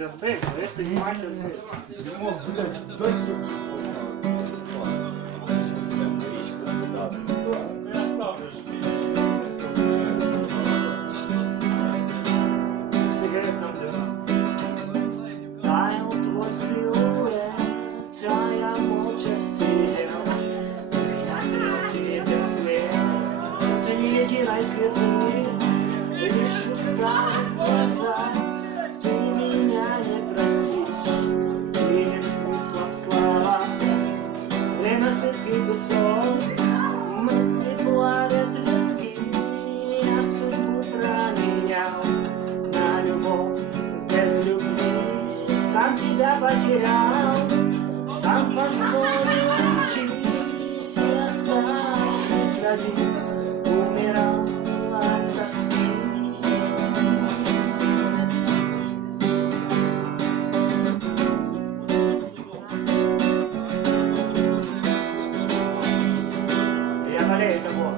я збився, видиш, ти знімаєш, я збився. Сигарет нам дивно. Таял твой силуэт, а я молча сидел. Смотрел тебе вслед, ты ни единой слезы, лишь усталость в глазах. Ты меня не простишь, и нет смысла в словах. Время сыпкий песок, мысли плавят виски. Я судьбу променял на любовь без любви. Сам тебя потерял, сам позволил уйти. И оставшись один, умирал от тоски. Я болею тобой.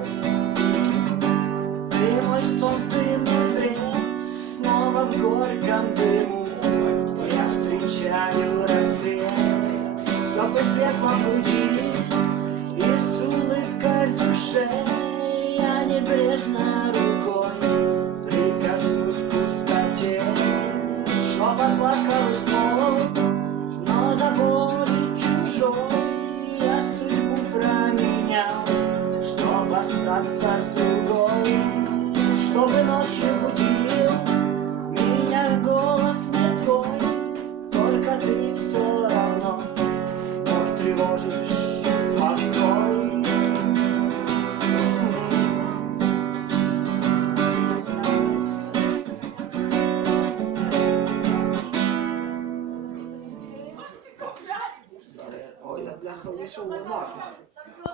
Ты мой сон, ты мой бред, снова в горьком дыму. Я встречаю рассвет с теплым пеплом груди. И с улыбкой в душе я небрежно рукой прикоснусь к пустоте. Шепот ласковых слов, но до боли чужой. Я судьбу променял, чтоб остаться с другой. Чтобы ночью будил меня голос не твой, только ты все равно мой тревожишь покой. Ой, да бляха, вышел в